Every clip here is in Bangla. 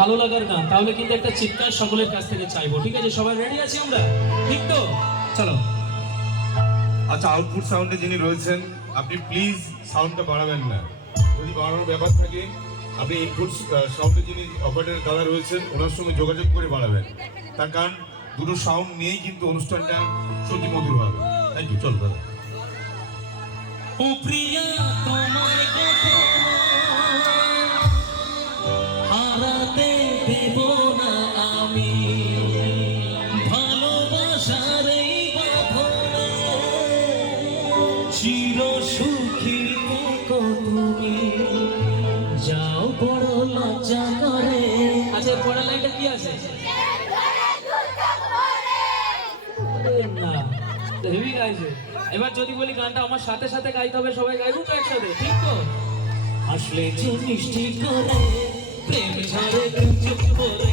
ভালো লাগার গান তাহলে কিন্তু একটা চিৎকার সকলের কাছ থেকে চাইব। ঠিক আছে সবাই রেডি আছি আমরা? ঠিক তো? চলো। আচ্ছা আউটপুট সাউন্ডে যিনি রয়েছেন আপনি প্লিজ সাউন্ডটা বাড়াবেন না। যদি বাড়ানোর ব্যাপার থাকে আপনি ইনপুট সাউন্ডে যিনি অপারেটর দাদা রয়েছেন ওনার সঙ্গে যোগাযোগ করে বাড়াবেন। তার কারণ দুটো সাউন্ড নিয়েই কিন্তু অনুষ্ঠানটা সত্যি মধুর হবে। থ্যাংক ইউ চল দাদা। ও প্রিয়া চির সুখী থেকো তুমি। যাও বড় লজ্জা করে আচ্ছা পড়া লাইনটা কি আছে? না হেভি গাইছে। এবার যদি বলি গানটা আমার সাথে সাথে গাইতে হবে, সবাই গাইবো তো একসাথে, ঠিক তো? আসলে যে মিষ্টি করে, প্রেম ঝরে চুপ করে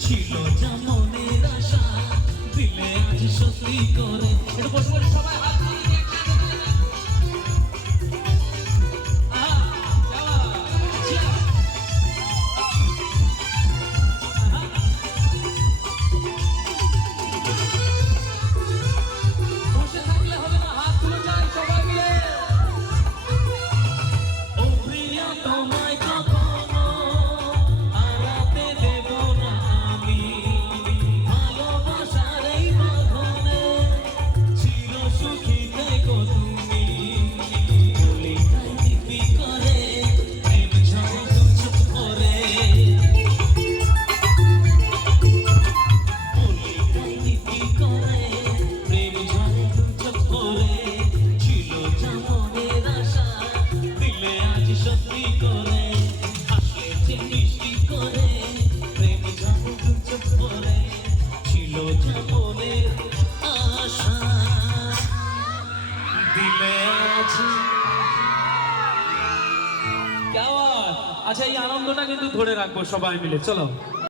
ছিল যেমনের আশা দিলে আজ করে। একটু বসে বসে সবাই হাত আচ্ছা এই আনন্দটা কিন্তু ধরে রাখব সবাই মিলে। চলো।